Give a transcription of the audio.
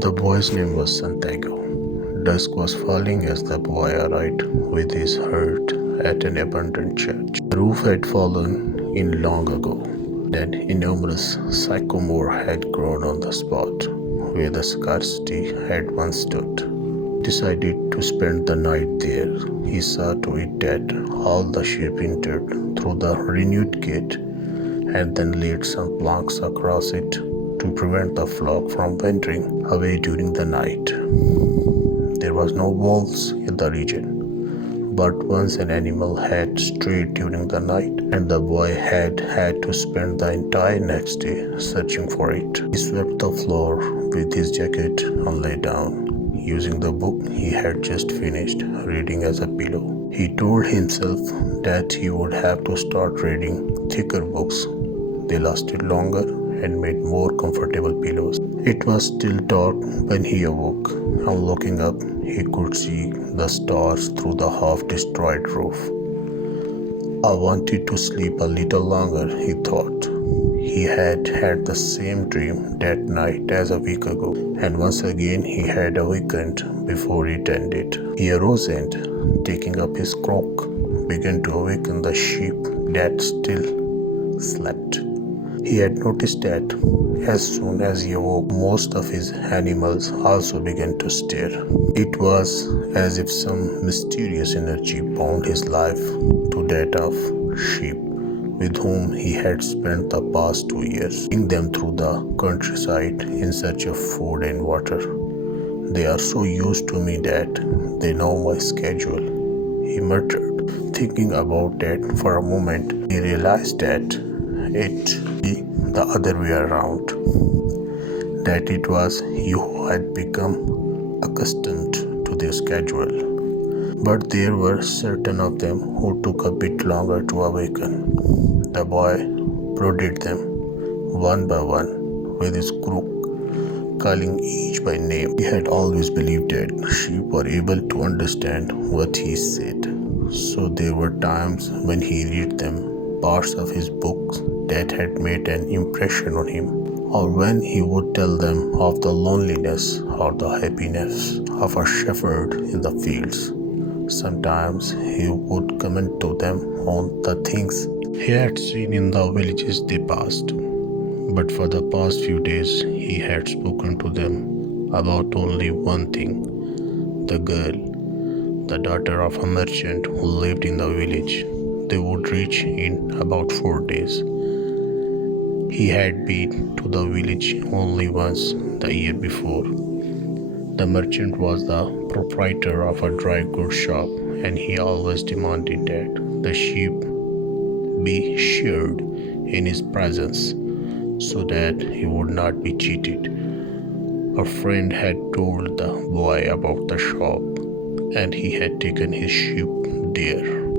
The boy's name was Santiago. Dusk was falling as the boy arrived with his herd at an abandoned church. The roof had fallen in long ago. An enormous sycamore had grown on the spot where the scarcity had once stood. He decided to spend the night there. He saw to it that all the sheep entered through the renewed gate and then laid some planks across it to prevent the flock from wandering away during the night. There was no wolves in the region, but once an animal had strayed during the night, and the boy had to spend the entire next day searching for it. He swept the floor with his jacket and lay down, using the book he had just finished reading as a pillow. He told himself that he would have to start reading thicker books. They lasted longer and made more comfortable pillows. It was still dark when he awoke, and looking up, he could see the stars through the half-destroyed roof. I wanted to sleep a little longer, he thought. He had had the same dream that night as a week ago, and once again he had awakened before it ended. He arose and, taking up his crock, began to awaken the sheep that still slept. He had noticed that as soon as he awoke, most of his animals also began to stir. It was as if some mysterious energy bound his life to that of sheep, with whom he had spent the past 2 years, taking them through the countryside in search of food and water. They are so used to me that they know my schedule, he muttered. Thinking about that for a moment, he realized that it be the other way around, that it was he who had become accustomed to their schedule. But there were certain of them who took a bit longer to awaken. The boy prodded them one by one with his crook, calling each by name. He had always believed that sheep were able to understand what he said, so there were times when he read them parts of his books that had made an impression on him, or when he would tell them of the loneliness or the happiness of a shepherd in the fields. Sometimes he would comment to them on the things he had seen in the villages they passed. But for the past few days, he had spoken to them about only one thing: the girl, the daughter of a merchant who lived in the village. They would reach in about 4 days. He had been to the village only once the year before. The merchant was the proprietor of a dry goods shop, and he always demanded that the sheep be sheared in his presence so that he would not be cheated. A friend had told the boy about the shop, and he had taken his sheep there.